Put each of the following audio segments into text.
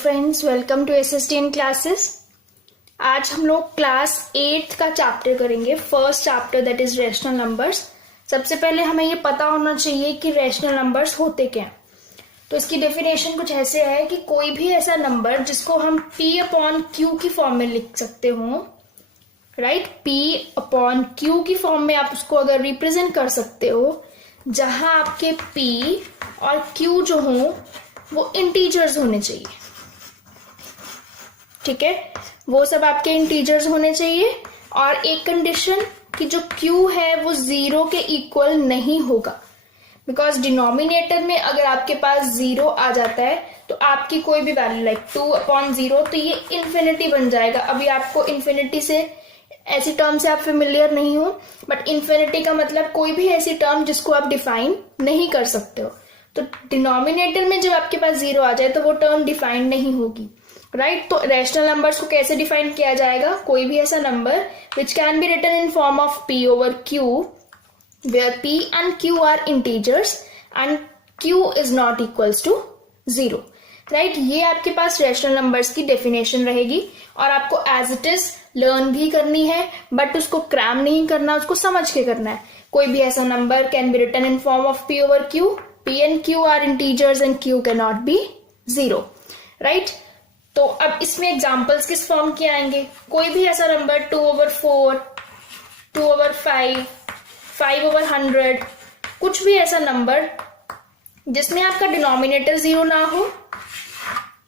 Friends, welcome to SSTN classes. आज हम लोग क्लास 8 का चैप्टर करेंगे, first chapter that is rational numbers. सबसे पहले हमें ये पता होना चाहिए कि रैशनल नंबर्स होते क्या हैं। तो इसकी डेफिनेशन कुछ ऐसे है कि कोई भी ऐसा नंबर जिसको हम P/Q की फॉर्म में लिख सकते हो, राइट, P/Q की फॉर्म में आप उसको अगर रिप्रेजेंट कर सकते हो, जहां आपके P और Q जो हो वो इंटीजर्स होने चाहिए। ठीक है, वो सब आपके इंटीजर्स होने चाहिए। और एक कंडीशन कि जो Q है वो 0 के इक्वल नहीं होगा, बिकॉज डिनोमिनेटर में अगर आपके पास 0 आ जाता है तो आपकी कोई भी वैल्यू लाइक 2/0 तो ये इन्फिनिटी बन जाएगा। अभी आपको इन्फिनिटी से ऐसी टर्म से आप फेमिलियर नहीं हो, बट इन्फिनिटी का मतलब कोई भी ऐसी टर्म जिसको आप डिफाइन नहीं कर सकते हो। तो डिनोमिनेटर में जब आपके पास 0 आ जाए तो वो टर्म डिफाइन नहीं होगी, राइट। तो रैशनल नंबर्स को कैसे डिफाइन किया जाएगा? कोई भी ऐसा number which can be written in form of P/Q where P and Q are integers and Q is not equals to 0, right. ये आपके पास रैशनल नंबर्स की डेफिनेशन रहेगी और आपको एज इट इज लर्न भी करनी है, बट उसको क्रैम नहीं करना, उसको समझ के करना है। कोई भी ऐसा number can be written in form of P/Q, P and Q are integers and Q cannot be 0, right. तो अब इसमें एग्जांपल्स किस फॉर्म के आएंगे? कोई भी ऐसा नंबर 2/4, 2/5, 5/100, कुछ भी ऐसा नंबर जिसमें आपका डिनोमिनेटर 0 ना हो,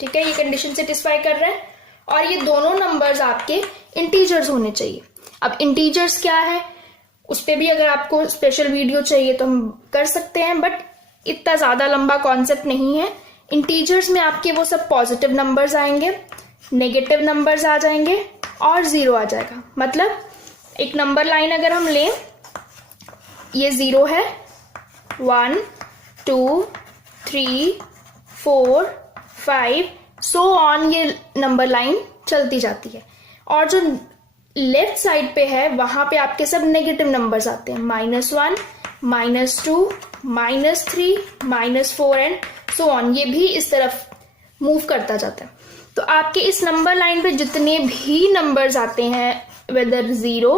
ठीक है, ये कंडीशन सेटिस्फाई कर रहा है। और ये दोनों नंबर्स आपके इंटीजर्स होने चाहिए। अब इंटीजर्स क्या है, उस पर भी अगर आपको स्पेशल वीडियो चाहिए तो हम कर सकते हैं, बट इतना ज्यादा लंबा कॉन्सेप्ट नहीं है। इंटीजर्स में आपके वो सब पॉजिटिव नंबर्स आएंगे, नेगेटिव नंबर्स आ जाएंगे और 0 आ जाएगा। मतलब एक नंबर लाइन अगर हम लें, ये 0 है, 1 2 3 4 5 सो ऑन, ये नंबर लाइन चलती जाती है। और जो लेफ्ट साइड पे है वहां पे आपके सब नेगेटिव नंबर्स आते हैं, -1, -2, -3, -4 एंड सो ऑन। ये भी इस तरफ मूव करता जाता है। तो आपके इस नंबर लाइन पे जितने भी नंबर्स आते हैं, वेदर 0,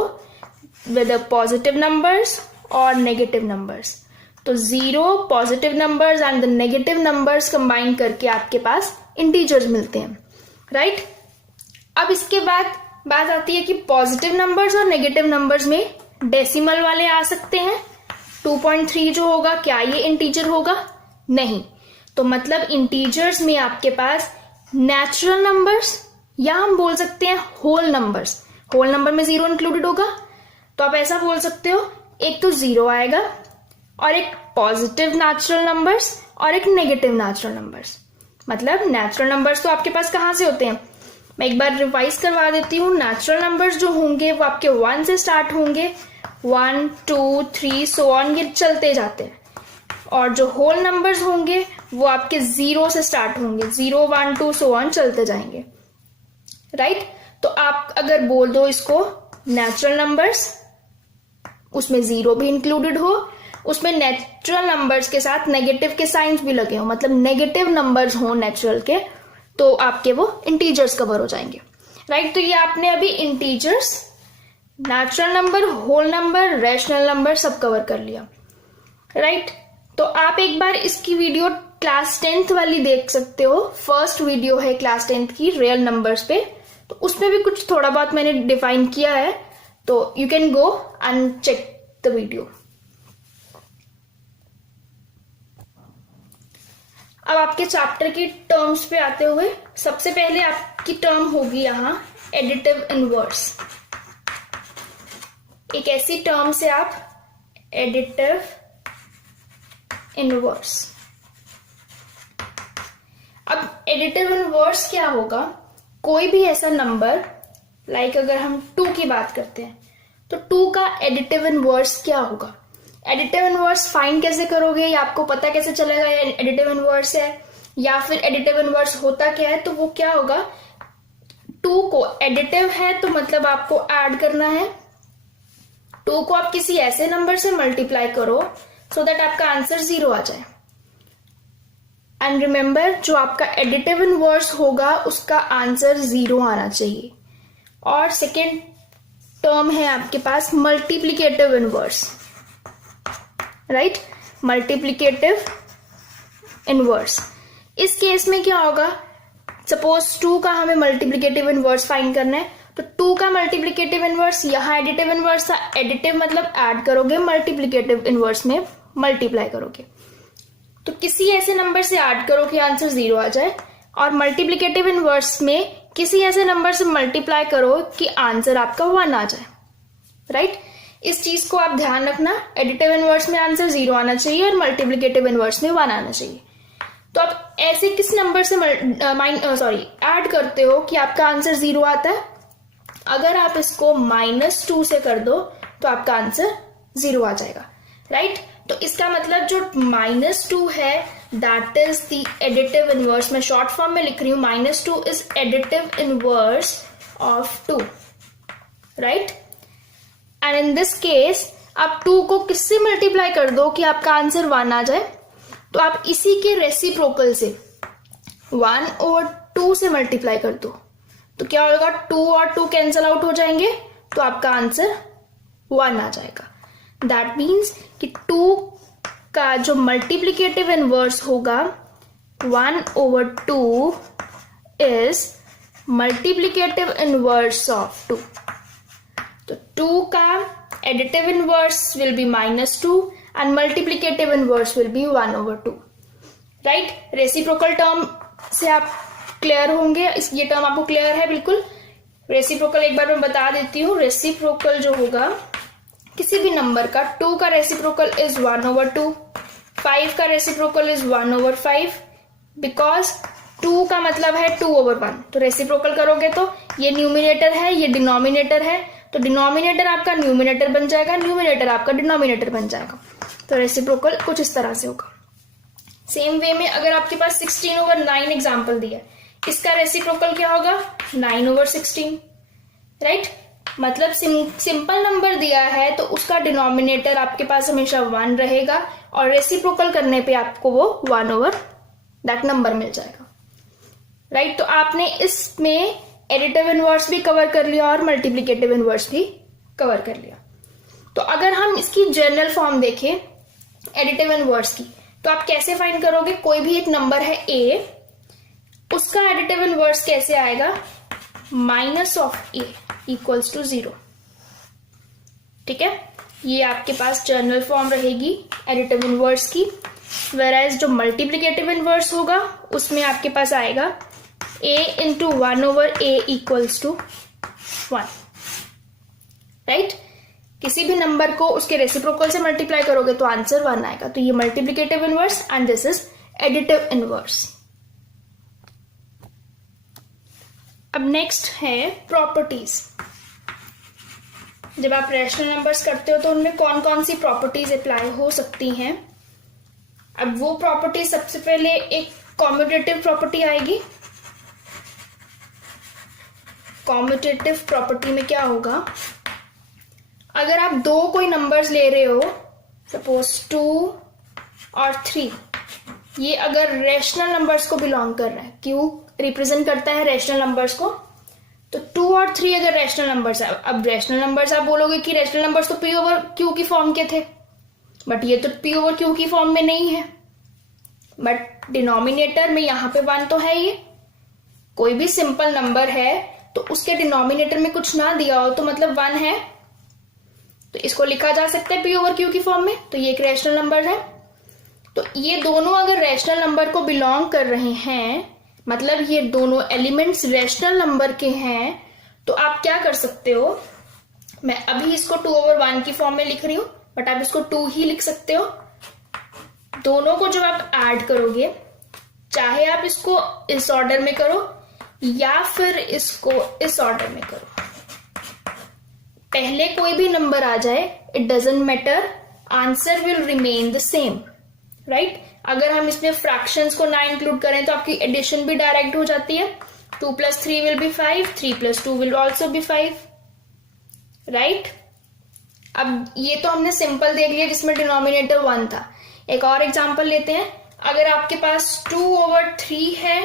वेदर पॉजिटिव नंबर्स और नेगेटिव नंबर्स, तो 0 positive numbers and the negative numbers combine करके आपके पास इंटीजर्स मिलते हैं, राइट। अब इसके बाद बात आती है कि पॉजिटिव नंबर्स और नेगेटिव नंबर्स में डेसिमल वाले आ सकते हैं। 2.3 जो होगा, क्या ये इंटीजर होगा? नहीं। तो मतलब इंटीजर्स में आपके पास नेचुरल नंबर्स या हम बोल सकते हैं होल नंबर्स। होल नंबर में 0 इंक्लूडेड होगा, तो आप ऐसा बोल सकते हो, एक तो 0 आएगा और एक पॉजिटिव नेचुरल नंबर्स और एक नेगेटिव नेचुरल नंबर्स। मतलब नेचुरल नंबर्स तो आपके पास कहां से होते हैं? मैं एक बार रिवाइज करवा देती हूँ। नेचुरल नंबर्स जो होंगे वो आपके 1 से स्टार्ट होंगे, 1 2 3 सो ऑन, ये चलते जाते हैं। और जो होल नंबर्स होंगे वो आपके 0 से स्टार्ट होंगे, 0 1 2 सो ऑन चलते जाएंगे, राइट। तो आप अगर बोल दो इसको नेचुरल नंबर्स, उसमें 0 भी इंक्लूडेड हो, उसमें नेचुरल नंबर्स के साथ नेगेटिव के साइंस भी लगे हो, मतलब नेगेटिव नंबर्स हो नेचुरल के, तो आपके वो इंटीजर्स कवर हो जाएंगे, राइट। तो ये आपने अभी integers, natural number, whole number, rational number सब कवर कर लिया, राइट। तो आप एक बार इसकी वीडियो क्लास 10th वाली देख सकते हो। फर्स्ट वीडियो है क्लास 10th की रियल नंबर्स पे, तो उसमें भी कुछ थोड़ा बहुत मैंने डिफाइन किया है, तो you can go and check the video. अब आपके चैप्टर की टर्म्स पे आते हुए, सबसे पहले आपकी टर्म होगी यहाँ एडिटिव इनवर्स। एक ऐसी टर्म से आप एडिटिव इनवर्स। अब एडिटिव इनवर्स क्या होगा? कोई भी ऐसा नंबर, लाइक अगर हम 2 की बात करते हैं तो 2 का एडिटिव इनवर्स क्या होगा? एडिटिव इनवर्स फाइंड कैसे करोगे, या आपको पता कैसे चलेगा ये एडिटिव इनवर्स है, या फिर एडिटिव इनवर्स होता क्या है? तो वो क्या होगा, 2 को एडिटिव है तो मतलब आपको ऐड करना है, 2 को आप किसी ऐसे नंबर से मल्टीप्लाई करो सो दैट आपका आंसर 0 आ जाए। एंड रिमेंबर जो आपका एडिटिव इनवर्स होगा उसका आंसर 0 आना चाहिए। और सेकेंड टर्म है आपके पास multiplicative inverse, right, multiplicative inverse. इस केस में क्या होगा, सपोज 2 का हमें मल्टीप्लिकेटिव इनवर्स फाइंड करना है, तो 2 का मल्टीप्लिकेटिव इनवर्स, यहाँ एडिटिव इनवर्स था, एडिटिव मतलब ऐड करोगे, मल्टीप्लिकेटिव इनवर्स में मल्टीप्लाई करोगे। तो किसी ऐसे नंबर से ऐड करो कि आंसर 0 आ जाए, और मल्टीप्लिकेटिव इनवर्स में किसी ऐसे नंबर से मल्टीप्लाई करो कि आंसर आपका 1 आ जाए, राइट। इस चीज को आप ध्यान रखना, एडिटिव इनवर्स में आंसर 0 आना चाहिए और मल्टीप्लिकेटिव इनवर्स में 1 आना चाहिए। तो आप ऐसे किस नंबर से ऐड करते हो कि आपका आंसर 0 आता है। अगर आप इसको -2 से कर दो तो आपका आंसर 0 आ जाएगा, राइट। तो इसका मतलब जो -2 है that is the additive inverse, मैं शॉर्ट फॉर्म में लिख रही हूं, -2 is additive inverse of 2, right. And in this case आप 2 को किससे मल्टीप्लाई कर दो कि आपका आंसर 1 आ जाए, तो आप इसी के रेसिप्रोकल से 1/2 से मल्टीप्लाई कर दो, तो क्या होगा, 2 और 2 कैंसल आउट हो जाएंगे, तो आपका आंसर 1 आ जाएगा। दैट मीन्स कि 2 का जो मल्टीप्लिकेटिव इनवर्स होगा 1/2 इज मल्टीप्लिकेटिव इनवर्स ऑफ 2। तो 2 का additive inverse will be -2 and multiplicative inverse will be 1/2, right. Reciprocal term से आप क्लियर होंगे, ये टर्म आपको क्लियर है बिल्कुल। रेसिप्रोकल एक बार मैं बता देती हूँ, रेसिप्रोकल जो होगा किसी भी नंबर का, 2 का रेसिप्रोकल इज 1/2, 5 का रेसिप्रोकल इज 1/5, बिकॉज 2 का मतलब है 2/1। तो रेसिप्रोकल करोगे तो ये न्यूमिनेटर है, ये डिनोमिनेटर है, तो डिनोमिनेटर आपका न्यूमिनेटर बन जाएगा, न्यूमिनेटर आपका डिनोमिनेटर बन जाएगा। तो रेसिप्रोकल कुछ इस तरह से होगा। सेम वे में अगर आपके पास 16/9 एग्जाम्पल दिया है, इसका रेसिप्रोकल क्या होगा, 9/16, राइट। मतलब सिंपल नंबर दिया है तो उसका डिनोमिनेटर आपके पास हमेशा 1 रहेगा, और रेसिप्रोकल करने पे आपको वो 1/that नंबर मिल जाएगा, राइट। तो आपने इसमें एडिटिव इनवर्स भी कवर कर लिया और मल्टीप्लिकेटिव इनवर्स भी कवर कर लिया। तो अगर हम इसकी जनरल फॉर्म देखें एडिटिव इनवर्स की, तो आप कैसे फाइंड करोगे, कोई भी एक नंबर है a, उसका एडिटिव इनवर्स कैसे आएगा, -(a) = 0, ठीक है। ये आपके पास जनरल फॉर्म रहेगी एडिटिव इनवर्स की। वेराइज जो मल्टीप्लिकेटिव इनवर्स होगा उसमें आपके पास आएगा a × 1/a = 1, राइट। किसी भी नंबर को उसके रेसिप्रोकल से मल्टीप्लाई करोगे तो आंसर 1 आएगा। तो ये multiplicative inverse and this is additive inverse. अब नेक्स्ट है प्रॉपर्टीज। जब आप रैशनल नंबर्स करते हो तो उनमें कौन कौन सी प्रॉपर्टीज अप्लाई हो सकती हैं। अब वो प्रॉपर्टी, सबसे पहले एक कॉम्यूटेटिव प्रॉपर्टी आएगी। कॉम्यूटेटिव प्रॉपर्टी में क्या होगा, अगर आप 2 कोई नंबर्स ले रहे हो, सपोज 2 और 3, ये अगर रैशनल नंबर्स को बिलोंग कर रहा है, क्यों रिप्रेजेंट करता है रैशनल नंबर्स को, तो 2 और 3 अगर रैशनल नंबर्स है, अब रैशनल नंबर्स आप बोलोगे कि रैशनल नंबर्स तो p/q की फॉर्म के थे, बट ये तो p/q की फॉर्म में नहीं है, बट डिनोमिनेटर में यहाँ पे 1 तो है। ये कोई भी सिंपल नंबर है तो उसके डिनोमिनेटर में कुछ ना दिया हो तो मतलब 1 है, तो इसको लिखा जा सकता है p/q की फॉर्म में, तो ये एक रैशनल नंबर है। तो ये दोनों अगर रैशनल नंबर को बिलोंग कर रहे हैं, मतलब ये दोनों एलिमेंट्स रैशनल नंबर के हैं, तो आप क्या कर सकते हो, मैं अभी इसको 2/1 की फॉर्म में लिख रही हूं, बट आप इसको 2 ही लिख सकते हो। दोनों को जब आप ऐड करोगे, चाहे आप इसको इस ऑर्डर में करो या फिर इसको इस ऑर्डर में करो, पहले कोई भी नंबर आ जाए, it doesn't matter, answer will remain the same, right. अगर हम इसमें फ्रैक्शंस को ना इंक्लूड करें तो आपकी एडिशन भी डायरेक्ट हो जाती है। 2 + 3 will be 5, 3 + 2 will also be 5, right. अब ये तो हमने सिंपल देख लिया जिसमें डिनोमिनेटर 1 था। एक और एग्जांपल लेते हैं। अगर आपके पास 2/3 है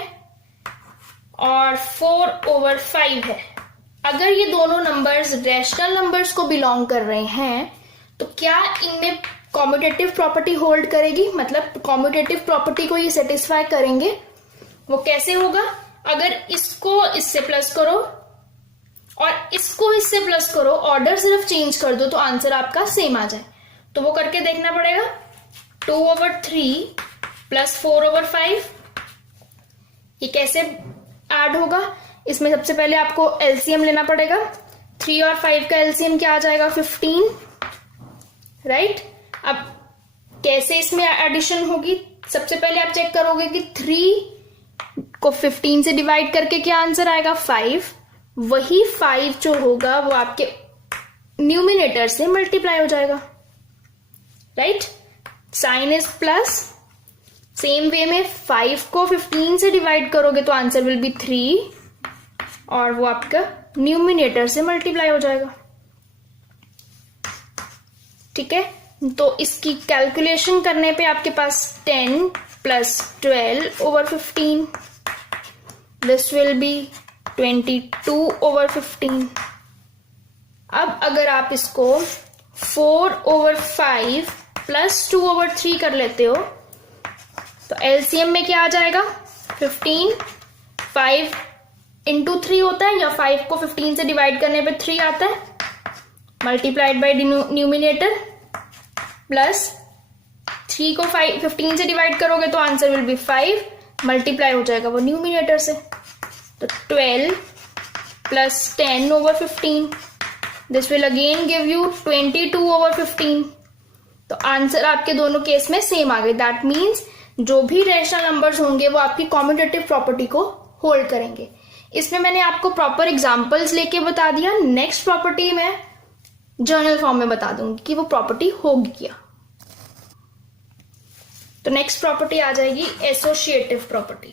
और 4/5 है, अगर ये दोनों नंबर्स रैशनल नंबर्स को बिलोंग कर रहे हैं तो क्या इनमें कॉम्यूटेटिव प्रॉपर्टी होल्ड करेगी, मतलब कॉम्यूटेटिव प्रॉपर्टी को ये सेटिस्फाई करेंगे। वो कैसे होगा? अगर इसको इससे प्लस करो और इसको इससे प्लस करो, ऑर्डर सिर्फ चेंज कर दो तो आंसर आपका सेम आ जाए। तो वो करके देखना पड़ेगा। 2/3 प्लस 4/5 ये कैसे ऐड होगा? इसमें सबसे पहले आपको एलसीएम लेना पड़ेगा। 3 और 5 का एलसीएम क्या आ जाएगा? 15, राइट। अब कैसे इसमें एडिशन होगी? सबसे पहले आप चेक करोगे कि 3 को 15 से डिवाइड करके क्या आंसर आएगा? 5। वही 5 जो होगा वो आपके न्यूमिनेटर से मल्टीप्लाई हो जाएगा, right. Sign is plus. Same way में 5 को 15 से डिवाइड करोगे तो आंसर विल बी 3 और वो आपका न्यूमिनेटर से मल्टीप्लाई हो जाएगा, ठीक है। तो इसकी कैलकुलेशन करने पे आपके पास 10 प्लस 12/15, दिस विल बी 22/15। अब अगर आप इसको 4/5 प्लस 2/3 कर लेते हो तो एलसीएम में क्या आ जाएगा? 15। 5 इंटू 3 होता है, या 5 को 15 से डिवाइड करने पे 3 आता है, मल्टीप्लाइड बाय न्यूमिनेटर, प्लस 3 को 15 से डिवाइड करोगे तो आंसर विल बी 5, मल्टीप्लाई हो जाएगा वो न्यूमिनेटर से। तो 12 plus 10/15, this will again give you 22/15। तो आंसर आपके दोनों केस में सेम आ गए। दैट मीन्स जो भी रैशनल नंबर्स होंगे वो आपकी कॉम्यूटेटिव प्रॉपर्टी को होल्ड करेंगे। इसमें मैंने आपको प्रॉपर एग्जांपल्स लेके बता दिया। नेक्स्ट प्रॉपर्टी मैं जर्नल फॉर्म में बता दूंगी कि वो प्रॉपर्टी होगी क्या। तो नेक्स्ट प्रॉपर्टी आ जाएगी एसोसिएटिव प्रॉपर्टी।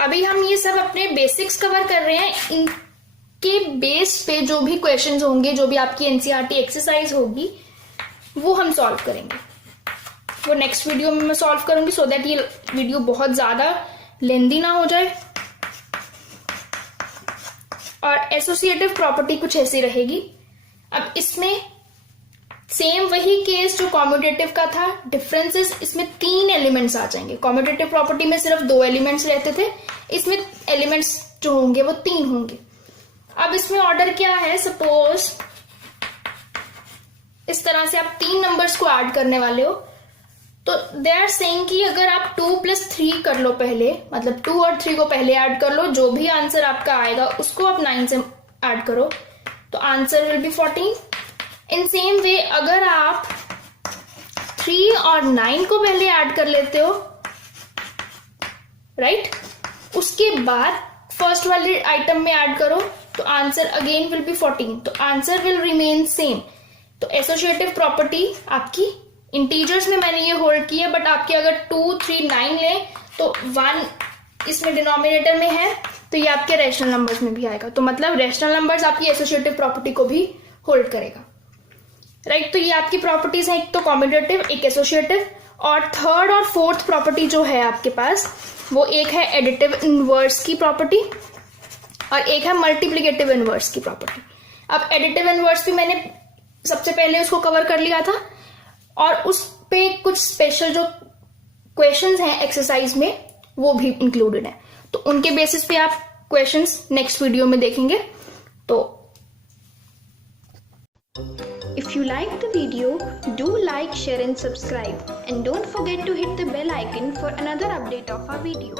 अभी हम ये सब अपने बेसिक्स कवर कर रहे हैं। इनके बेस पे जो भी क्वेश्चंस होंगे, जो भी आपकी एनसीईआरटी एक्सरसाइज होगी, वो हम सॉल्व करेंगे। वो नेक्स्ट वीडियो में मैं सॉल्व करूंगी, सो दैट ये वीडियो बहुत ज्यादा लेंदी ना हो जाए। और एसोसिएटिव प्रॉपर्टी कुछ ऐसी रहेगी। अब इसमें सेम वही केस जो कॉम्यूटेटिव का था, डिफरेंसेस इसमें 3 एलिमेंट्स आ जाएंगे। कॉम्यूटेटिव प्रॉपर्टी में सिर्फ 2 एलिमेंट्स रहते थे, इसमें एलिमेंट्स जो होंगे वो 3 होंगे। अब इसमें ऑर्डर क्या है? सपोज इस तरह से आप 3 नंबर्स को ऐड करने वाले हो, तो दे आर सेइंग कि अगर आप 2 + 3 कर लो पहले, मतलब 2 और 3 को पहले ऐड कर लो, जो भी आंसर आपका आएगा उसको आप 9 से ऐड करो तो answer will be 14। In same way अगर आप 3 और 9 को पहले ऐड कर लेते हो, राइट, उसके बाद फर्स्ट वाले आइटम में ऐड करो तो आंसर अगेन विल बी 14। तो आंसर विल रिमेन सेम। तो एसोसिएटिव प्रॉपर्टी आपकी इंटीजर्स में मैंने ये होल्ड किया, बट आपके अगर 2, 3, 9 लें तो 1 इसमें डिनोमिनेटर में है, तो ये आपके रैशनल नंबर्स में भी आएगा। तो मतलब रैशनल नंबर्स आपकी एसोसिएटिव प्रॉपर्टी को भी होल्ड करेगा, राइट। तो ये आपकी प्रॉपर्टीज हैं, एक तो कॉम्यूटेटिव, एक एसोसिएटिव। और थर्ड और फोर्थ प्रॉपर्टी जो है आपके पास, वो एक है एडिटिव इनवर्स की प्रॉपर्टी और एक है मल्टीप्लिकेटिव इनवर्स की प्रॉपर्टी। अब एडिटिव इनवर्स भी मैंने सबसे पहले उसको कवर कर लिया था, और उस पे कुछ स्पेशल जो क्वेश्चंस हैं एक्सरसाइज में वो भी इंक्लूडेड है। तो उनके बेसिस पे आप क्वेश्चंस नेक्स्ट वीडियो में देखेंगे। तो If you like the video, do like, share and subscribe, and don't forget to hit the bell icon for another update of our video.